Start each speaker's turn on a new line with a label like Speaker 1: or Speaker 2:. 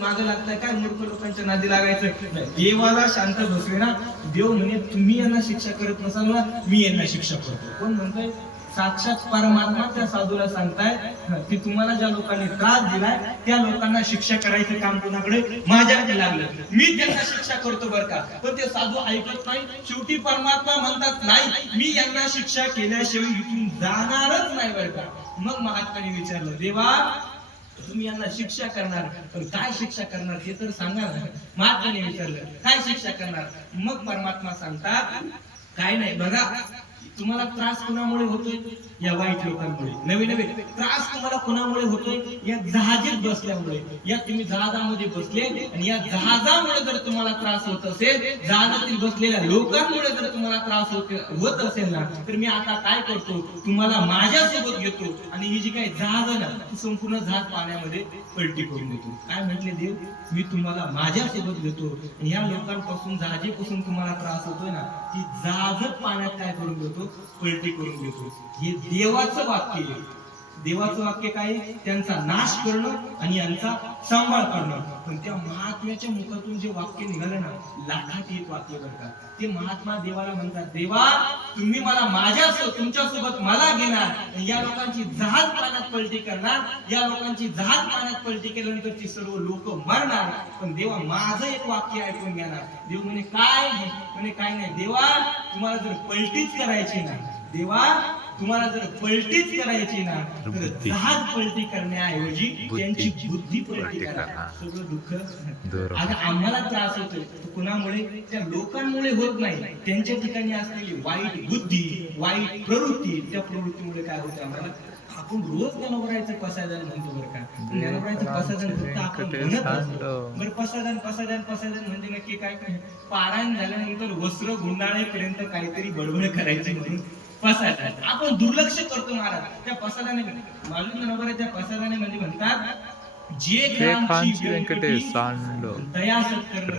Speaker 1: मागं लागताय. काय मूर्ख लोकांच्या नादी लागायचं देवाला शांत बसले ना देव म्हणे तुम्ही यांना शिक्षा करत नसाल ना मी यांना शिक्षा करतो. कोण म्हणतोय? साक्षात परमात्मा त्या साधूला सांगताय की तुम्हाला ज्या लोकांनी त्रास दिलाय त्या लोकांना शिक्षा करायचं काम कोणाकडे? माझ्याकडे लागलं. मी त्यांना शिक्षा करतो बरं का. पण ते साधू ऐकत नाही. शेवटी परमात्मा म्हणतात नाही मी यांना शिक्षा केल्याशिवाय इथून जाणारच नाही बरं का. मग महात्माने विचारलं देवा तुम्ही यांना शिक्षा करणार पण काय शिक्षा करणार हे तर सांगा ना महात्माने विचारलं काय शिक्षा करणार? मग परमात्मा सांगतात काय नाही. बघा तुम्हाला त्रास कोणामुळे होतोय? या वाईट लोकांमुळे. नवे नवे त्रास तुम्हाला कोणामुळे होतोय? या जहाजीत बसल्यामुळे. या तुम्ही जहाजामध्ये बसले आणि या जहाजामुळे जर तुम्हाला त्रास होत असेल जहाजातील बसलेल्या लोकांमुळे जर तुम्हाला त्रास होत होत असेल ना तर मी आता काय करतो? तुम्हाला माझ्यासोबत घेतो आणि ही जी काही जहाज आहे ना ती संपूर्ण जहाज पाण्यामध्ये पलटी करून देतो. काय म्हटले देव? मी तुम्हाला माझ्यासोबत घेतो आणि या लोकांपासून जहाजेपासून तुम्हाला त्रास होतोय ना ती जहाजच पाण्यात काय करून देतो? पलटी करून घेतो हे देवाचं वाक्य आहे. देवाचं वाक्य काय? त्यांचा नाश करणं आणि यांचा सांभाळ करणं. पण त्या महात्म्याच्या मुखातून जे वाक्य निघालं ना लाखात एक वाक्य करतात ते महात्मा देवाला म्हणतात देवा तुम्ही मला माझ्या तुमच्यासोबत मला घेणार या लोकांची जहाज पाण्यात पलटी करणार. या लोकांची जहाज पाण्यात पलटी केल्यानंतर ती सर्व लोक मरणार. पण देवा माझं एक वाक्य ऐकून घेणार. देव म्हणे काय म्हणे काय नाही. देवा तुम्हाला जर पलटीच करायची ना देवा तुम्हाला जर पलटीच करायची ना तर. जहाज पलटी करण्याऐवजी. त्यांची बुद्धी पलटी करा. सगळं दुःख आता आम्हाला त्रास होतोय. तो कुणामुळे? त्या लोकांमुळे होत नाही. त्यांच्या ठिकाणी असलेली वाईट बुद्धी वाईट प्रवृत्ती त्या प्रवृत्तीमुळे काय होतं आम्हाला? आपण रोज ज्ञानोबरायचं पसायदान म्हणतो बरं का. ज्ञानोबरायचं पसायदान फक्त आपण म्हणत असतो. बरं पसायदान पसायदान पसायदान म्हणजे नक्की काय काय? पारायण झाल्यानंतर वस्त्र गुंडाळेपर्यंत काहीतरी बडबड करायची म्हणून पसायदान आपण दुर्लक्ष करतो महाराज. त्या पसायदाने मालूम ज्ञानोबर त्या पसायदाने म्हणजे म्हणतात जे ग्रामची
Speaker 2: व्यंकटेश
Speaker 1: दया सत्कर्म